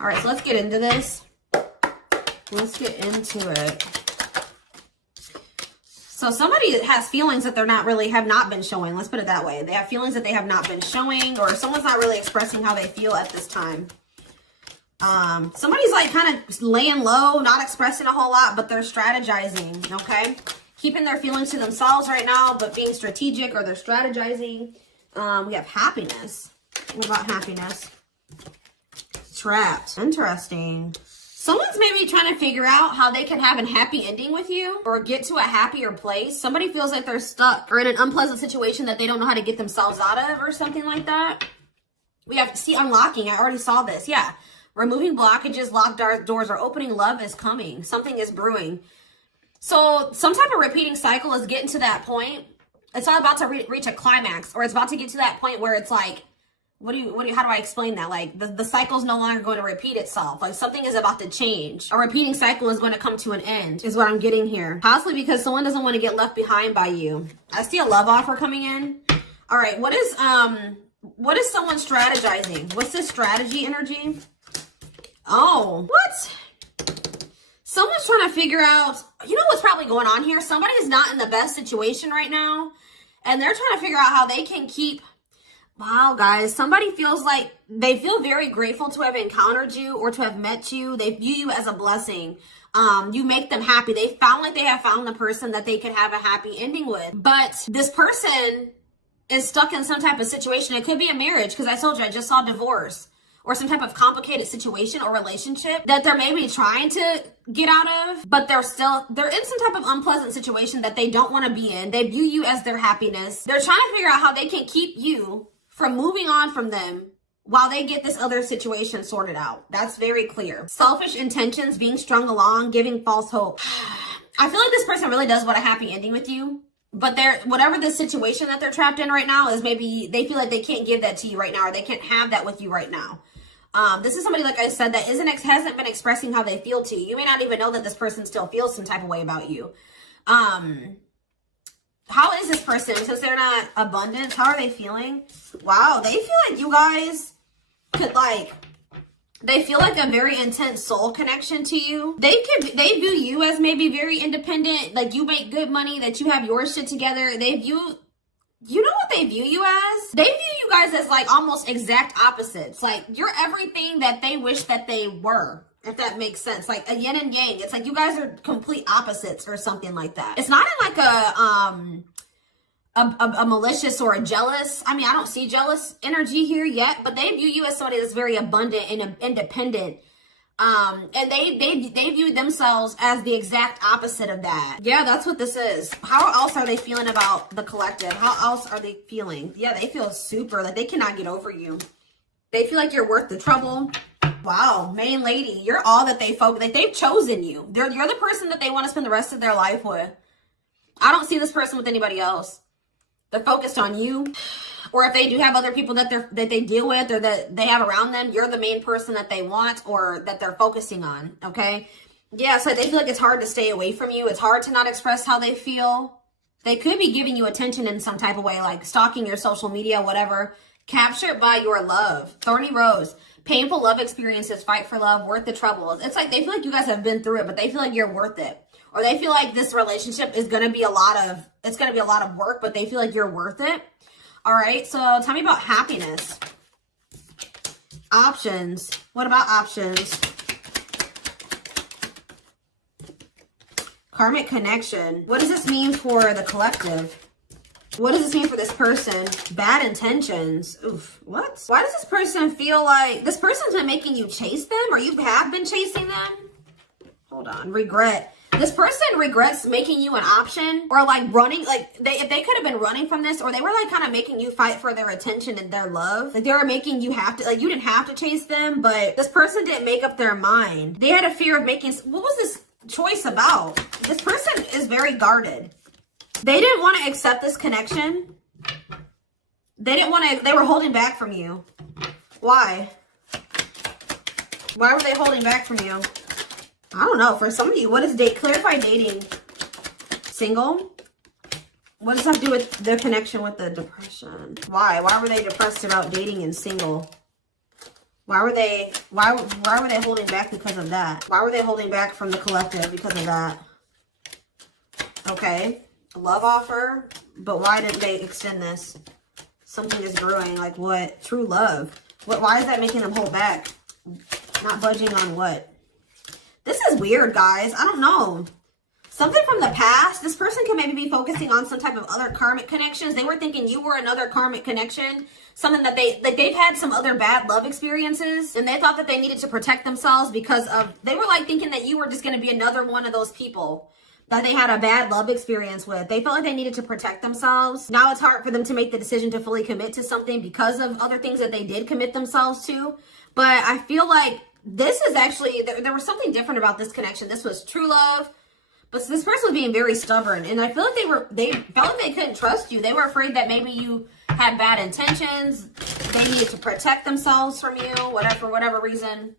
All right, so let's get into this. Let's get into it. So somebody has feelings that they're not really, have not been showing. Let's put it that way. They have feelings that they have not been showing, or someone's not really expressing how they feel at this time. Somebody's like kind of laying low, not expressing a whole lot, but they're strategizing, okay? Keeping their feelings to themselves right now, but being strategic, or they're strategizing. We have happiness. What about happiness? Trapped. Interesting. Someone's maybe trying to figure out how they can have a happy ending with you or get to a happier place. Somebody feels like they're stuck or in an unpleasant situation that they don't know how to get themselves out of or something like that. We have, see, unlocking. I already saw this. Yeah. Removing blockages, locked doors, or opening. Love is coming. Something is brewing. So some type of repeating cycle is getting to that point. It's all about to reach a climax, or it's about to get to that point where it's like, how do I explain that? Like the cycle's no longer going to repeat itself. Like something is about to change. A repeating cycle is going to come to an end is what I'm getting here. Possibly because someone doesn't want to get left behind by you. I see a love offer coming in. All right. What is someone strategizing? What's this strategy energy? Oh, what? Someone's trying to figure out, you know what's probably going on here? Somebody is not in the best situation right now. And they're trying to figure out how they can keep. Wow, guys, somebody feels like they feel very grateful to have encountered you or to have met you. They view you as a blessing. You make them happy. They have found the person that they could have a happy ending with. But this person is stuck in some type of situation. It could be a marriage, because I told you I just saw divorce, or some type of complicated situation or relationship that they're maybe trying to get out of, but they're in some type of unpleasant situation that they don't want to be in. They view you as their happiness. They're trying to figure out how they can keep you from moving on from them while they get this other situation sorted out. That's very clear. Selfish intentions, being strung along, giving false hope. I feel like this person really does want a happy ending with you, but whatever the situation that they're trapped in right now is, maybe they feel like they can't give that to you right now, or they can't have that with you right now. This is somebody, like I said, that hasn't been expressing how they feel to you. You may not even know that this person still feels some type of way about you. How is this person? Since they're not abundance, how are they feeling? Wow, they feel like you guys could they feel like a very intense soul connection to you. They view you as maybe very independent, like you make good money, that you have your shit together. You know what they view you as? They view you guys as like almost exact opposites. Like you're everything that they wish that they were, if that makes sense. Like a yin and yang. It's like you guys are complete opposites or something like that. It's not in like a malicious or a jealous. I mean, I don't see jealous energy here yet, but they view you as somebody that's very abundant and independent. And they view themselves as the exact opposite of that. Yeah, that's what this is. How else are they feeling about the collective? How else are they feeling? Yeah, they feel super, like they cannot get over you. They feel like you're worth the trouble. Wow, main lady, you're all that they've chosen you. You're the person that they want to spend the rest of their life with. I don't see this person with anybody else. They're focused on you. Or if they do have other people that they deal with or that they have around them, you're the main person that they want or that they're focusing on, okay? Yeah, so they feel like it's hard to stay away from you. It's hard to not express how they feel. They could be giving you attention in some type of way, like stalking your social media, whatever. Captured by your love. Thorny rose. Painful love experiences, fight for love, worth the trouble. It's like they feel like you guys have been through it, but they feel like you're worth it. Or they feel like this relationship is going to be a lot of work, but they feel like you're worth it. All right, so tell me about happiness. Options. What about options? Karmic connection. What does this mean for the collective? What does this mean for this person? Bad intentions. Oof, what? Why does this person feel like this person's been making you chase them, or you have been chasing them? Hold on. Regret. This person regrets making you an option, or like running, like if they could have been running from this, or they were like kind of making you fight for their attention and their love. Like they were making you have to, like you didn't have to chase them, but this person didn't make up their mind. They had a fear of making, what was this choice about? This person is very guarded. They didn't want to accept this connection. They didn't want to, they were holding back from you. Why? Why were they holding back from you? I don't know. For some of you, what is clarify dating? Single? What does that do with their connection with the depression? Why? Why were they depressed about dating and single? Why were they holding back because of that? Why were they holding back from the collective because of that? Okay. Love offer, but why didn't they extend this? Something is brewing. Like what? True love. Why is that making them hold back? Not budging on what? This is weird, guys. I don't know. Something from the past. This person could maybe be focusing on some type of other karmic connections. They were thinking you were another karmic connection. Something that they've had some other bad love experiences. And they thought that they needed to protect themselves because of, they were like thinking that you were just going to be another one of those people that they had a bad love experience with. They felt like they needed to protect themselves. Now it's hard for them to make the decision to fully commit to something because of other things that they did commit themselves to. But I feel like this is actually, there was something different about this connection. This was true love. But this person was being very stubborn, and I feel like they felt like they couldn't trust you. They were afraid that maybe you had bad intentions. They needed to protect themselves from you, for whatever reason.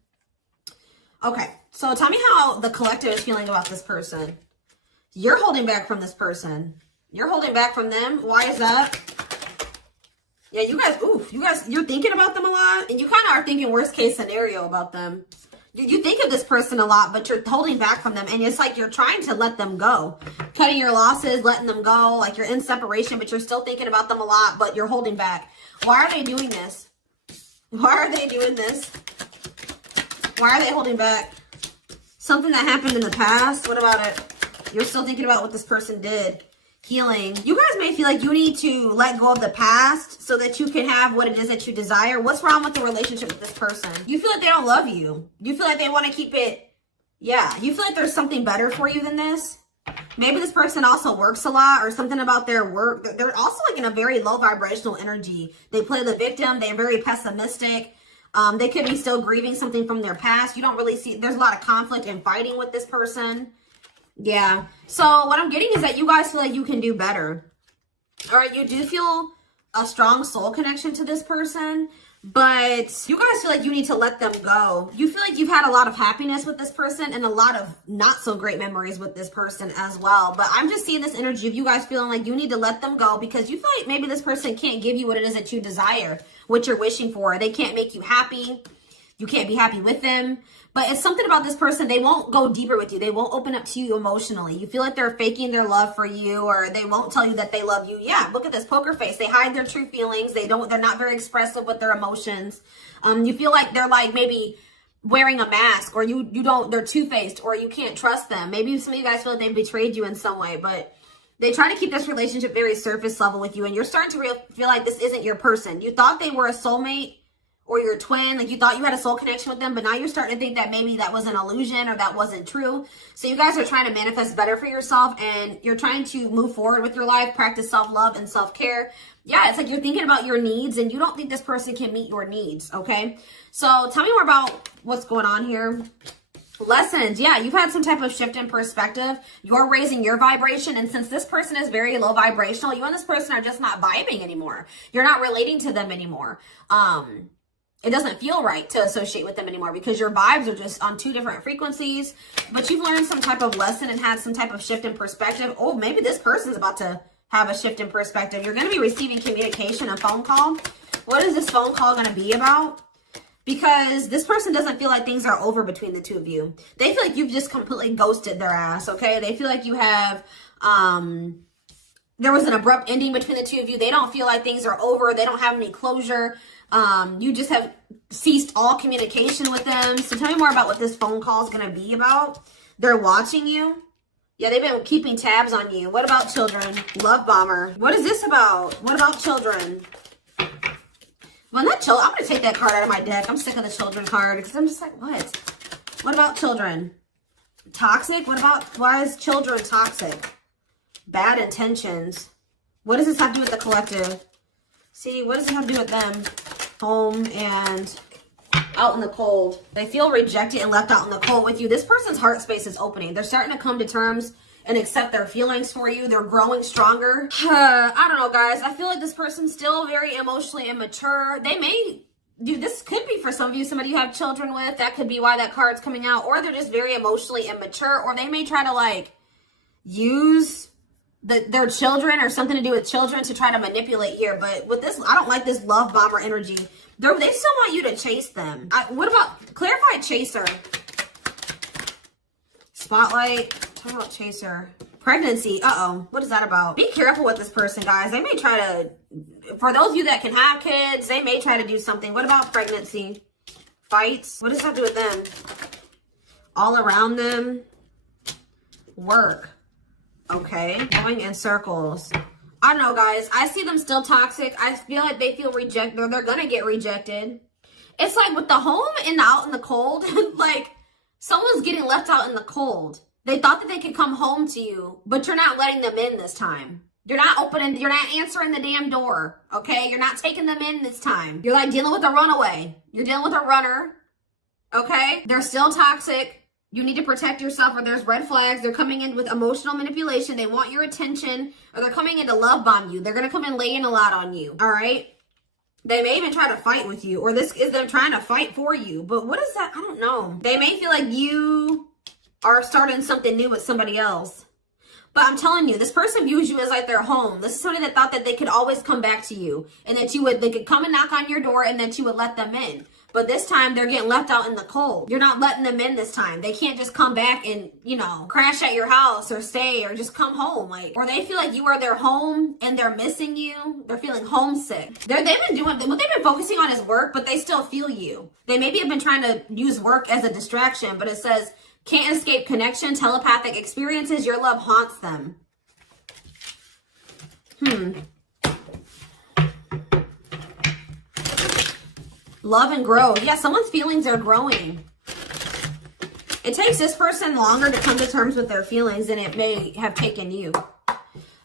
Okay, so tell me how the collective is feeling about this person. You're holding back from this person. You're holding back from them. Why is that? Yeah, you guys, you're thinking about them a lot, and you kind of are thinking worst case scenario about them. You think of this person a lot, but you're holding back from them. And it's like you're trying to let them go. Cutting your losses, letting them go. Like you're in separation, but you're still thinking about them a lot, but you're holding back. Why are they doing this? Why are they doing this? Why are they holding back? Something that happened in the past? What about it? You're still thinking about what this person did. Healing. You guys may feel like you need to let go of the past so that you can have what it is that you desire. What's wrong with the relationship with this person? You feel like they don't love you. You feel like they want to keep it. Yeah. You feel like there's something better for you than this. Maybe this person also works a lot or something about their work. They're also like in a very low vibrational energy. They play the victim. They're very pessimistic. They could be still grieving something from their past. You don't really see, there's a lot of conflict and fighting with this person. Yeah. So what I'm getting is that you guys feel like you can do better. All right. You do feel a strong soul connection to this person, but you guys feel like you need to let them go. You feel like you've had a lot of happiness with this person and a lot of not so great memories with this person as well. But I'm just seeing this energy of you guys feeling like you need to let them go because you feel like maybe this person can't give you what it is that you desire, what you're wishing for. They can't make you happy. You can't be happy with them. But it's something about this person. They won't go deeper with you. They won't open up to you emotionally. You feel like they're faking their love for you, or they won't tell you that they love you. Yeah, look at this poker face. They hide their true feelings. They're not very expressive with their emotions. You feel like they're like maybe wearing a mask, or they're two-faced, or you can't trust them. Maybe some of you guys feel like they've betrayed you in some way, but they try to keep this relationship very surface level with you, and you're starting to feel like this isn't your person. You thought they were a soulmate, or your twin, like you thought you had a soul connection with them, but now you're starting to think that maybe that was an illusion or that wasn't true. So you guys are trying to manifest better for yourself, and you're trying to move forward with your life, practice self-love and self-care. Yeah, it's like you're thinking about your needs, and you don't think this person can meet your needs, okay? So tell me more about what's going on here. Lessons. Yeah, you've had some type of shift in perspective. You're raising your vibration, and since this person is very low vibrational, you and this person are just not vibing anymore. You're not relating to them anymore. It doesn't feel right to associate with them anymore because your vibes are just on two different frequencies. But you've learned some type of lesson and had some type of shift in perspective. Oh, maybe this person's about to have a shift in perspective. You're going to be receiving communication, a phone call. What is this phone call going to be about? Because this person doesn't feel like things are over between the two of you. They feel like you've just completely ghosted their ass, okay? They feel like you have, there was an abrupt ending between the two of you. They don't feel like things are over. They don't have any closure. You just have ceased all communication with them. So tell me more about what this phone call is going to be about. They're watching you. Yeah, they've been keeping tabs on you. What about children? Love bomber. What is this about? What about children? Well, not children. I'm going to take that card out of my deck. I'm sick of the children card because I'm just like, what? What about children? Toxic? What about, why is children toxic? Bad intentions. What does this have to do with the collective? See, what does it have to do with them? Home and out in the cold. They feel rejected and left out in the cold with you. This person's heart space is opening. They're starting to come to terms and accept their feelings for you. They're growing stronger. I don't know, guys. I feel like this person's still very emotionally immature. They may, dude, this could be for some of you, somebody you have children with. That could be why that card's coming out. Or they're just very emotionally immature. Or they may try to like use their children or something to do with children to try to manipulate here. But with this, I don't like this love bomber energy. They still want you to chase them. What about clarified chaser? Spotlight. Talk about chaser. Pregnancy. Uh-oh. What is that about? Be careful with this person, guys. They may try to, for those of you that can have kids, they may try to do something. What about pregnancy? Fights. What does that do with them? All around them. Work. Okay. Going in circles. I don't know, guys. I see them still toxic. I feel like they feel rejected. They're going to get rejected. It's like with the home and the out in the cold, like someone's getting left out in the cold. They thought that they could come home to you, but you're not letting them in this time. You're not opening, you're not answering the damn door, okay? You're not taking them in this time. You're like dealing with a runaway. You're dealing with a runner, okay? They're still toxic. You need to protect yourself, or there's red flags. They're coming in with emotional manipulation. They want your attention, or they're coming in to love bomb you. They're going to come in laying a lot on you, all right? They may even try to fight with you, or this is them trying to fight for you. But what is that? I don't know. They may feel like you are starting something new with somebody else. But I'm telling you, this person views you as like their home. This is somebody that thought that they could always come back to you, and that they could come and knock on your door, and that you would let them in. But this time, they're getting left out in the cold. You're not letting them in this time. They can't just come back and, you know, crash at your house or stay or just come home. Like, or they feel like you are their home and they're missing you. They're feeling homesick. They've been doing, what they've been focusing on is work, but they still feel you. They maybe have been trying to use work as a distraction, but it says, can't escape connection, telepathic experiences, your love haunts them. Love and grow. Yeah, someone's feelings are growing. It takes this person longer to come to terms with their feelings than it may have taken you.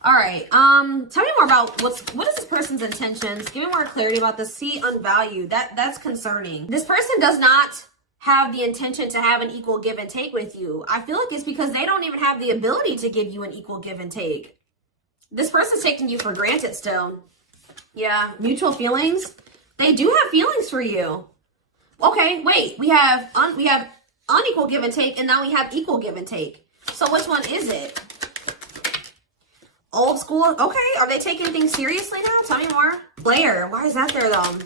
All right. Tell me more about what is this person's intentions? Give me more clarity about this. See, unvalued. That's concerning. This person does not have the intention to have an equal give and take with you. I feel like it's because they don't even have the ability to give you an equal give and take. This person's taking you for granted still. Yeah, mutual feelings. They do have feelings for you. Okay, wait. We have unequal give and take, and now we have equal give and take. So which one is it? Old school. Okay, are they taking things seriously now? Tell me more. Player. Why is that there though?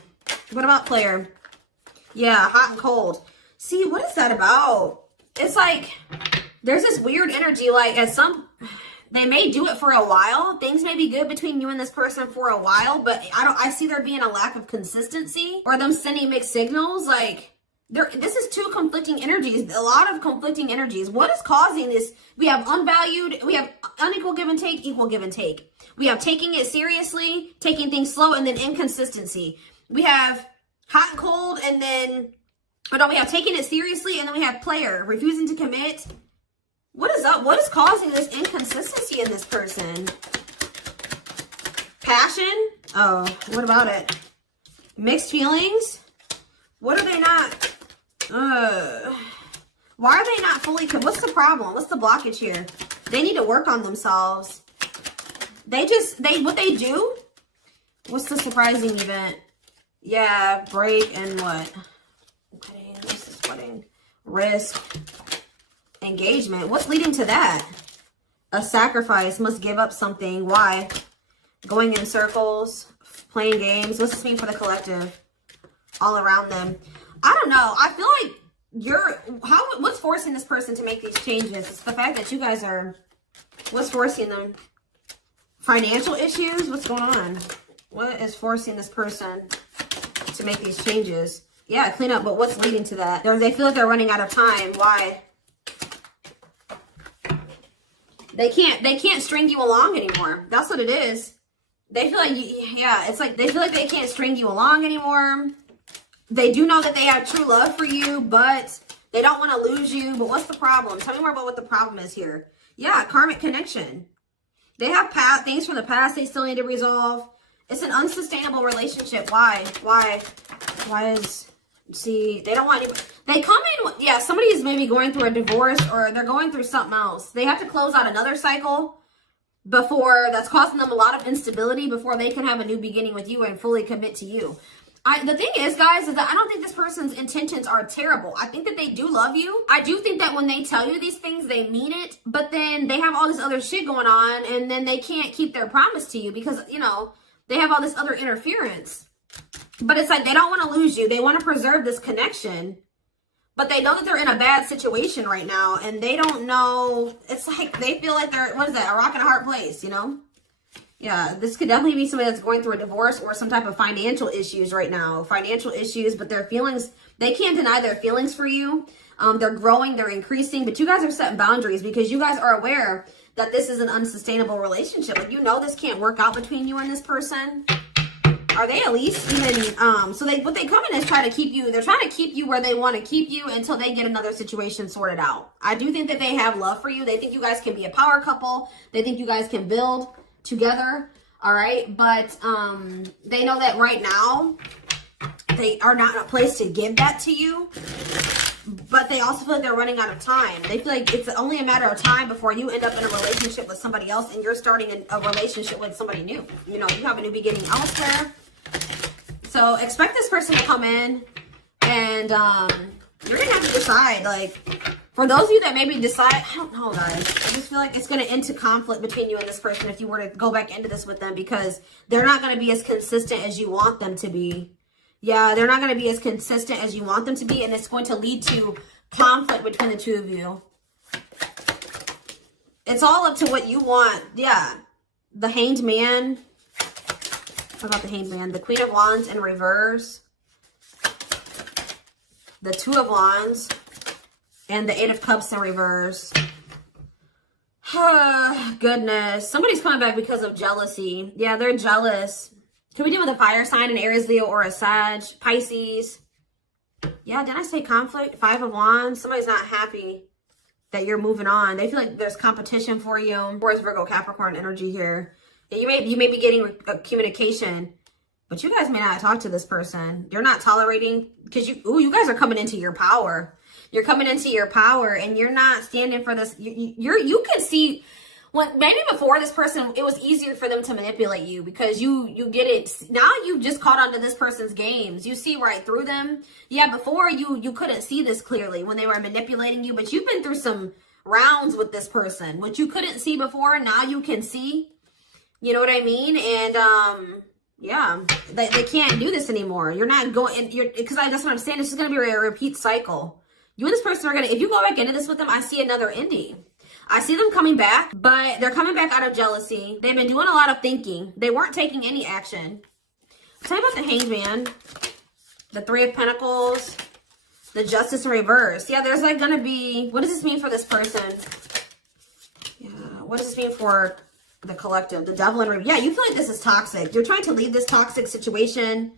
What about player? Yeah, hot and cold. See, what is that about? It's like there's this weird energy. Like they may do it for a while. Things may be good between you and this person for a while, but I see there being a lack of consistency or them sending mixed signals. Like this is two conflicting energies, a lot of conflicting energies. What is causing this? We have unvalued, we have unequal give and take, equal give and take. We have taking it seriously, taking things slow, and then inconsistency. We have hot and cold, and then, we have taking it seriously, and then we have player, refusing to commit. What is up? What is causing this inconsistency in this person? Passion? Oh, what about it? Mixed feelings? What are they not? Why are they not fully? What's the problem? What's the blockage here? They need to work on themselves. What they do? What's the surprising event? Yeah, break and what? Wedding. This is wedding. Risk. Engagement. What's leading to that? A sacrifice. Must give up something. Why? Going in circles. Playing games. What's this mean for the collective? All around them. I don't know. I feel like what's forcing this person to make these changes? It's the fact that you guys are, what's forcing them? Financial issues? What's going on? What is forcing this person to make these changes? Yeah, clean up, but what's leading to that? They feel like they're running out of time. Why? They can't string you along anymore. That's what it is. They feel like, it's like they feel like they can't string you along anymore. They do know that they have true love for you, but they don't want to lose you. But what's the problem? Tell me more about what the problem is here. Yeah, karmic connection. They have things from the past they still need to resolve. It's an unsustainable relationship. Why? See, they don't want anybody. They come in, somebody is maybe going through a divorce or they're going through something else. They have to close out another cycle that's causing them a lot of instability before they can have a new beginning with you and fully commit to you. The thing is, guys, is that I don't think this person's intentions are terrible. I think that they do love you. I do think that when they tell you these things, they mean it. But then they have all this other shit going on, and then they can't keep their promise to you because, they have all this other interference. But it's like they don't want to lose you. They want to preserve this connection. But they know that they're in a bad situation right now. And they don't know. It's like they feel like they're, what is that? A rock and a hard place, you know? Yeah, this could definitely be somebody that's going through a divorce or some type of financial issues right now. Financial issues, but their feelings, they can't deny their feelings for you. They're growing, they're increasing, but you guys are setting boundaries because you guys are aware that this is an unsustainable relationship. Like, you know this can't work out between you and this person. Are they at least even, what they come in is try to keep you, they're trying to keep you where they want to keep you until they get another situation sorted out. I do think that they have love for you. They think you guys can be a power couple. They think you guys can build together, all right? But they know that right now, they are not in a place to give that to you. But they also feel like they're running out of time. They feel like it's only a matter of time before you end up in a relationship with somebody else and you're starting a relationship with somebody new. You know, you have a new beginning elsewhere. So expect this person to come in and you're going to have to decide. Like, for those of you that maybe decide, I don't know, guys. I just feel like it's going to end to conflict between you and this person if you were to go back into this with them because they're not going to be as consistent as you want them to be. Yeah, they're not going to be as consistent as you want them to be, and it's going to lead to conflict between the two of you. It's all up to what you want. Yeah. The Hanged Man. How about the Hanged Man? The Queen of Wands in reverse. The Two of Wands. And the Eight of Cups in reverse. Goodness. Somebody's coming back because of jealousy. Yeah, they're jealous. Can we deal with a fire sign, an Aries, Leo, or a Sag? Pisces. Yeah, didn't I say conflict? Five of Wands. Somebody's not happy that you're moving on. They feel like there's competition for you. Where's Virgo, Capricorn energy here? Yeah, you may be getting communication, but you guys may not talk to this person. You're not tolerating, because you guys are coming into your power. You're coming into your power, and you're not standing for this. You can see... When maybe before this person, it was easier for them to manipulate you because you get it. Now you just caught onto this person's games. You see right through them. Yeah, before you couldn't see this clearly when they were manipulating you, but you've been through some rounds with this person. What you couldn't see before, now you can see. You know what I mean? And yeah, they can't do this anymore. You're not going, because that's what I'm saying. This is going to be a repeat cycle. You and this person are going to, if you go back into this with them, I see another ending. I see them coming back, but they're coming back out of jealousy. They've been doing a lot of thinking. They weren't taking any action. Tell me about the Hanged Man, the Three of Pentacles, the Justice in reverse. Yeah, there's like going to be, what does this mean for this person? Yeah, what does this mean for the collective, the Devil in reverse? Yeah, you feel like this is toxic. You're trying to leave this toxic situation,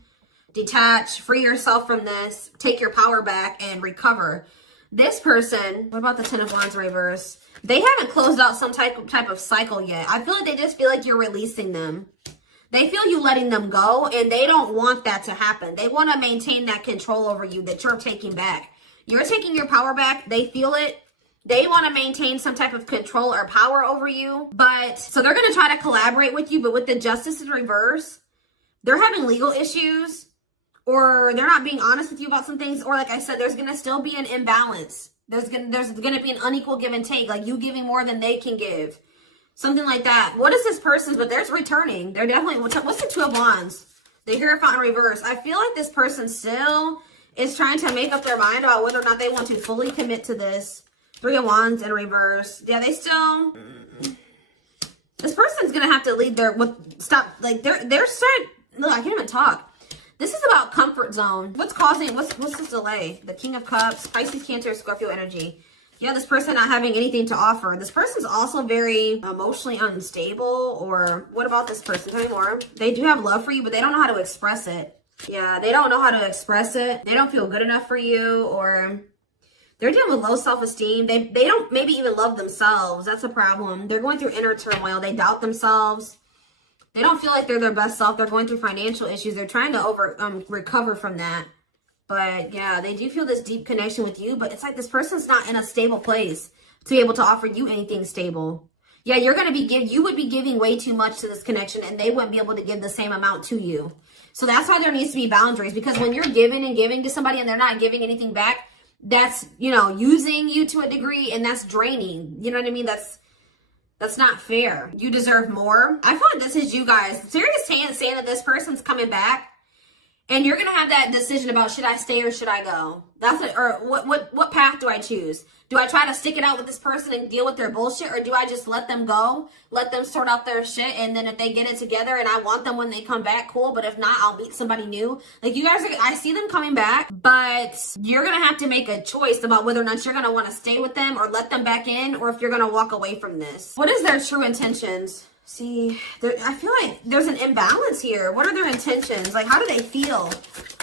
detach, free yourself from this, take your power back, and recover. This person, what about the Ten of Wands reverse? They haven't closed out some type of cycle yet. I feel like they just feel like you're releasing them. They feel you letting them go, and they don't want that to happen. They want to maintain that control over you that you're taking back. You're taking your power back. They feel it. They want to maintain some type of control or power over you. But so they're going to try to collaborate with you, but with the Justice in reverse, they're having legal issues, or they're not being honest with you about some things, or like I said, there's going to still be an imbalance. There's gonna be an unequal give and take, like you giving more than they can give. Something like that. What is this person's? But there's returning. They're definitely, what's the Two of Wands? The Hierophant in reverse. I feel like this person still is trying to make up their mind about whether or not they want to fully commit to this. Three of Wands in reverse. Yeah, they still... This person's gonna have to lead their... Stop. Like, they're starting... Look, I can't even talk. This is about comfort zone. What's causing, what's this delay? The King of Cups, Pisces, Cancer, Scorpio energy. Yeah, this person not having anything to offer. This person's also very emotionally unstable. Or what about this person? Tell me more. They do have love for you, but they don't know how to express it. Yeah, they don't know how to express it. They don't feel good enough for you, or they're dealing with low self-esteem. They don't maybe even love themselves. That's a problem. They're going through inner turmoil. They doubt themselves. They don't feel like they're their best self. They're going through financial issues. They're trying to recover from that. But yeah, they do feel this deep connection with you. But it's like this person's not in a stable place to be able to offer you anything stable. Yeah, you're going to be you would be giving way too much to this connection, and they wouldn't be able to give the same amount to you. So that's why there needs to be boundaries. Because when you're giving and giving to somebody and they're not giving anything back, that's, you know, using you to a degree, and that's draining. You know what I mean? That's not fair. You deserve more. I feel like this is you guys. Serious saying that this person's coming back And you're going to have that decision about, should I stay or should I go? That's it. Or what path do I choose? Do I try to stick it out with this person and deal with their bullshit? Or do I just let them go, let them sort out their shit? And then if they get it together and I want them when they come back, cool. But if not, I'll meet somebody new. Like, you guys, I see them coming back, but you're going to have to make a choice about whether or not you're going to want to stay with them or let them back in, or if you're going to walk away from this. What is their true intentions? See, I feel like there's an imbalance here. What are their intentions? Like, how do they feel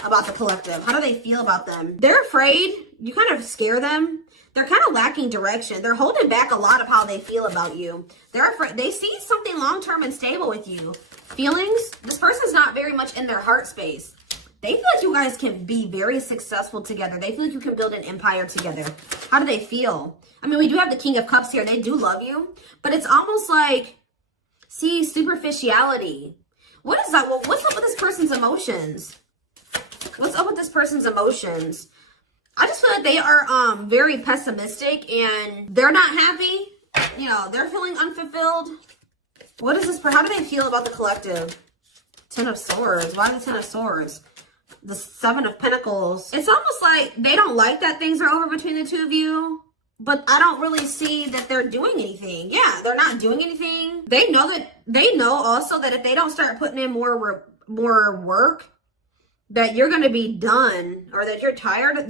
about the collective? How do they feel about them? They're afraid. You kind of scare them. They're kind of lacking direction. They're holding back a lot of how they feel about you. They're afraid. They see something long-term and stable with you. Feelings? This person's not very much in their heart space. They feel like you guys can be very successful together. They feel like you can build an empire together. How do they feel? I mean, we do have the King of Cups here. They do love you, but it's almost like, see, superficiality. What is that? Well, what's up with this person's emotions? What's up with this person's emotions? I just feel like they are very pessimistic and they're not happy. You know, they're feeling unfulfilled. What is this? How do they feel about the collective? Ten of Swords. Why the Ten of Swords? The Seven of Pentacles. It's almost like they don't like that things are over between the two of you. But I don't really see that they're doing anything. Yeah, they're not doing anything. They know also that if they don't start putting in more work, that you're going to be done, or that you're tired of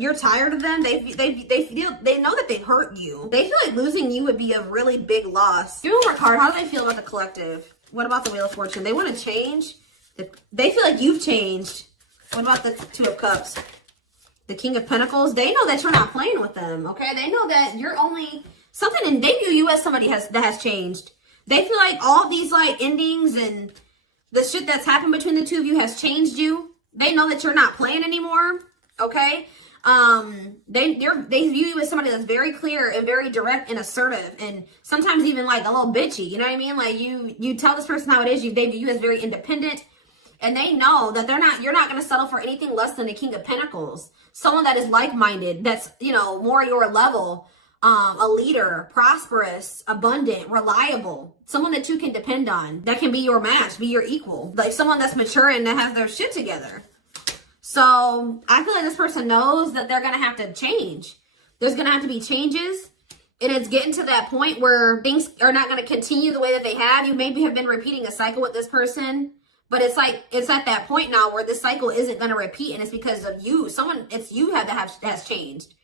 them. They know that they hurt you. They feel like losing you would be a really big loss. Give me one more card. How do they feel about the collective? What about the Wheel of Fortune? They want to change. They feel like you've changed. What about the Two of Cups? The King of Pentacles, they know that you're not playing with them, okay? They know that you're only something, and they view you as somebody that has changed. They feel like all these, like, endings and the shit that's happened between the two of you has changed you. They know that you're not playing anymore, okay? They view you as somebody that's very clear and very direct and assertive, and sometimes even, like, a little bitchy, you know what I mean? Like, you tell this person how it is. They view you as very independent. And they know that you're not going to settle for anything less than the King of Pentacles. Someone that is like-minded, that's, you know, more your level, a leader, prosperous, abundant, reliable, someone that you can depend on, that can be your match, be your equal, like someone that's mature and that has their shit together. So I feel like this person knows that they're going to have to change. There's going to have to be changes. And it's getting to that point where things are not going to continue the way that they have. You maybe have been repeating a cycle with this person. But it's like, it's at that point now where this cycle isn't going to repeat, and it's because of you. It's you that has changed.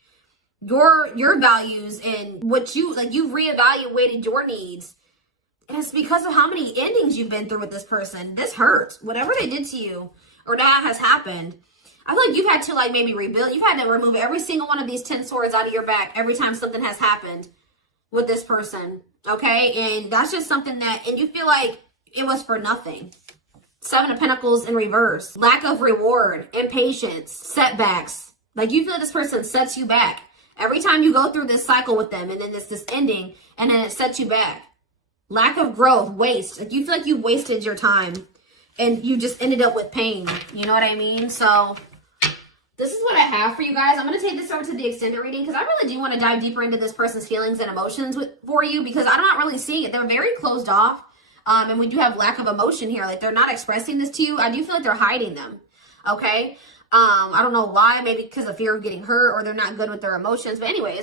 Your values and what you, like, you've reevaluated your needs. And it's because of how many endings you've been through with this person. This hurts. Whatever they did to you or that has happened, I feel like you've had to, like, maybe rebuild. You've had to remove every single one of these 10 swords out of your back every time something has happened with this person. Okay? And that's just something that, and you feel like it was for nothing. Seven of Pentacles in reverse. Lack of reward, impatience, setbacks. Like, you feel like this person sets you back. Every time you go through this cycle with them, and then it's this ending, and then it sets you back. Lack of growth, waste. Like, you feel like you wasted your time, and you just ended up with pain. You know what I mean? So, this is what I have for you guys. I'm going to take this over to the extended reading, because I really do want to dive deeper into this person's feelings and emotions for you, because I'm not really seeing it. They're very closed off. And we do have lack of emotion here. Like, they're not expressing this to you. I do feel like they're hiding them. Okay? I don't know why. Maybe because of fear of getting hurt, or they're not good with their emotions. But anyways.